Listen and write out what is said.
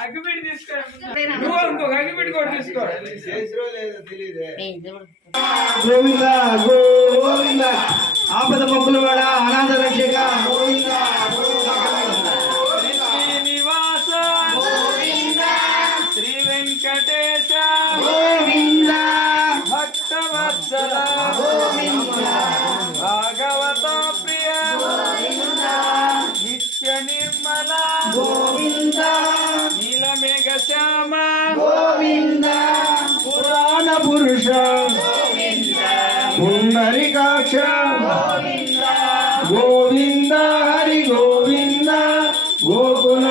అగ్గిపెట్టి తీసుకో, నువ్వు ఇంకొక అగ్గిపెట్టి కూడా తీసుకో. గోవింద గోవింద ఆపద మొక్కుల వాడ అనాథ రక్షక గోవింద శ్రీనివాస శ్రీ వెంకటేశ గోవింద భక్తవత్సల భాగవత ప్రియ నిత్య నిర్మల గోవింద నీలమేఘ శ్యామ గోవింద పురాణ పురుష పుండరీకాక్ష గోవింద హరి గోవింద గోకుల